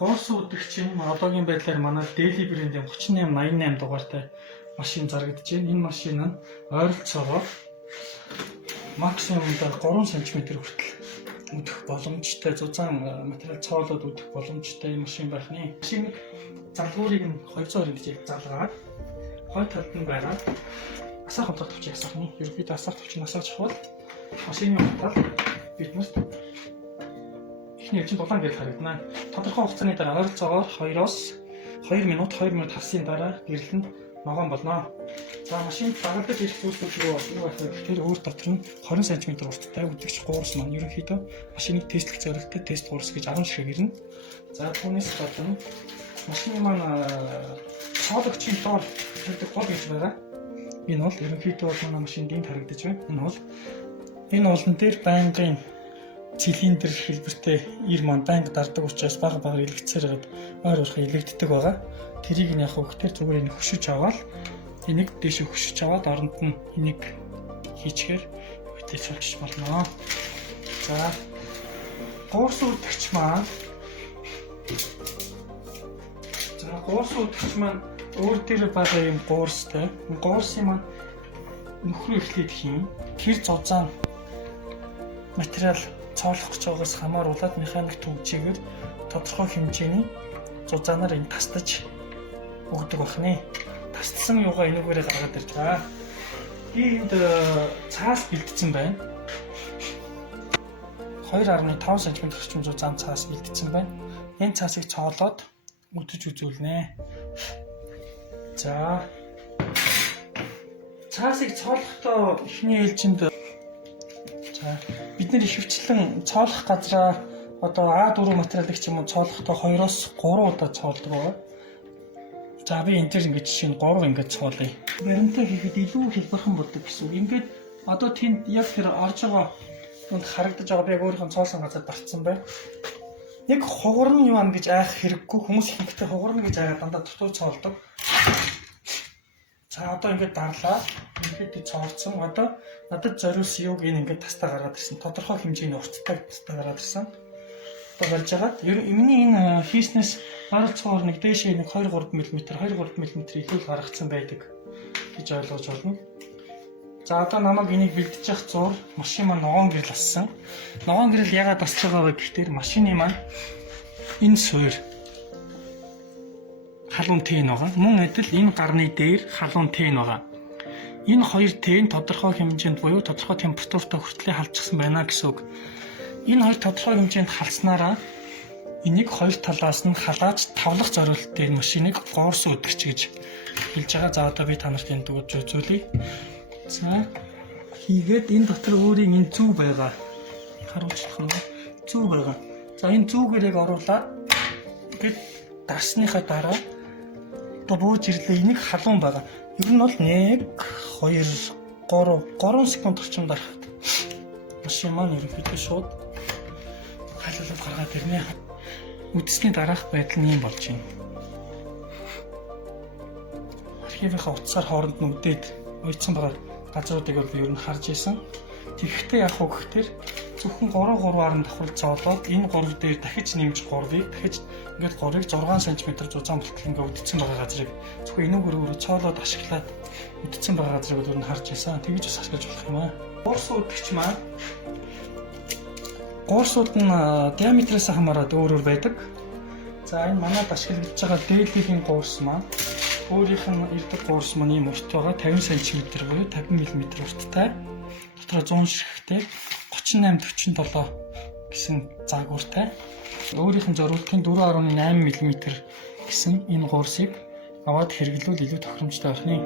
Горс үүдэгчийн одоогийн байдлаар манай Daily брендийн 3888 дугаартай машин зарагдаж байна. Энэ машин нь ойролцоогоор максимум 3 см хүртэл үдэх боломжтой, зузаан материал цоолоод үдэх боломжтой машин байх нэ. Машины залгуурыг нь 220 дэж залгаад хой талд нь байгаа асаах хамтрах төвчийг асаахны. Ерөнхийдөө асаах төвчийг асааж хавал машины тал биднэрт эхний ээлжинд улаан гэрэл харагдана. Тодорхой хугацааны дараа ойролцоогоор 2 минут хасын дараа гэрэлэнд ногоон болно. За машинд дагалдаж ирэх зүйлсүүд юу байх вэ? Тэр өөр дотор нь 20 см урттай үдэгч гуурс маань ерөнхийдөө машиныг тестлэх зорилготой тест гуурс гэж 10 ширхэг ирнэ. За түүнээс гадна машины маань цоологчийн доор тавьдаг гол гэж байгаа. Энэ бол ерөнхийдөө манай машинд энд харагдаж байна. Энэ уулан дээр байнгын цилиндр хэлбэртэй ир маань банк дардаг учраас бага илгэцээр гад ойр урах илэгддэг байгаа. Тэрийг нь яг хөөхтөр зүгээр энэ хөшөж аваад энийг дээш хөшөж аваад оронд нь энийг хийчихээр хөтөж авчих болно. За гуурс үүдэгч маань өөр дээр байгаа юм гуурстай. Гуурсын маань нөхрөө эхлээд хийн. Тэр зузаан материал цоолох гэж байгаагаас хамааруулаад механик төвчээр тодорхой хэмжээний зузаанаар энэ тастаж өгдөг байна. Тастсан юугаа энүүгээрээ гаргаад ирж байгаа. Энд цаас бэлдсэн байна. 2.5 см орчим зузаан цаас бэлдсэн байна. Энэ цаасыг цоолоод үтэж үзүүлнэ. За цаасыг цоолохдоо эхний ээлжинд бид нэр ихэвчлэн цоолох газраа одоо А4 материалыг ч юм уу цоолохдоо 2-3 удаа цоолдог байгаа. За би энэ төр ингэж жишээ нь 3 ингэж цоолъё. Баримтаа хийхэд илүү хэлбэрхэн болдог гэсэн үг. Ингээд одоо тэнд яг тэр орж байгаа үнд харагдаж байгаа би яг өөрийнхөө цоолсон газар барьсан байна. Нэг хугарна юу ам гэж айх хэрэггүй, хүмүүс ихэнхдээ хугарна гэж айгаад дандаа дутуу цоолдог. За одоо ингээд дарлаа. Ингээд цоолсон. Одоо надад зориулсан юуг ингээд тастаа гаргаад ирсэн. Тодорхой хэмжээний урттай тастаа гаргаад ирсэн. Одоо барьж хагаад өмнө энэ хийснээс ойролцоогоор нэг дээшээ нэг 2-3 мм илүү гаргацсан байдаг гэж ойлгож байна. За одоо намайг энийг бэлдэж явах зур машин маань ногоон гэрэл ассан. Ногоон гэрэл ягаад асч байгаа вэ гэхээр машины маань энэ суур халуун тэн байгаа. Мөн адил энэ гарны дээр халуун тэн байгаа. Энэ хоёр тэн тодорхой хэмжээнд буюу тодорхой температуртай хүртлээр халдчихсан байна гэсэн үг. Энэ хоёр тодорхой хэмжээнд халснараа энийг хоёр талаас нь халааж тавлах зорилттой энэ машиныг гуурс үүдэгч гэж хэлж байгаа. За одоо би та нарт энэ дүүж үзүүлье. За хийгээд энэ дотор өөрийн энэ зүү байгаа. Харуулчих нь зүү байгаа. За энэ зүүгээр яг оруулаад ингээд дарсныхаа дараа одоо бууж ирлээ. Энийг халуун байгаа. Ер нь бол 1 2 3 секунд орчим дарахад машин маань ерөнхийдөө шууд халуулаад гаргаад ирнэ. Үдсний дараах байдал нь юм болж байна. Архивынхаа утсаар хооронд нь үдээд уйдсан байгаа газруудыг бол ер нь харж исэн. Тэгэхдээ яг хөө гэхээр зөвхөн 3-3-аар нь давхар цоолоод энэ 3 дээр дахиж нэмж 3-ыг дахиж ингээд 3-ыг 6 см зузаан болтол ингээд үдцсэн байгаа газрыг зөвхөн энүүгээр цоолоод ашиглаад үдцсэн байгаа газрыг ер нь харж исэн. Тэгж бас ашиглаж болох юм аа. Гуурс үүдэгч маань гуурсууд нь диаметраас хамаарат өөр байдаг. За энэ манайд ашиглаж байгаа дээлхийн гуурс маань өөрийнх нь ирдэг гуурс маань ийм урт байгаа 50 см буюу 50 мм урттай. Дотроо 100 ширхэгтэй 38-47 гэсэн загвартай. Өөрийнх нь зориултын 4.8 мм гэсэн энэ гуурсыг аваад хэрэглүүл илүү тохиромжтой байх нь.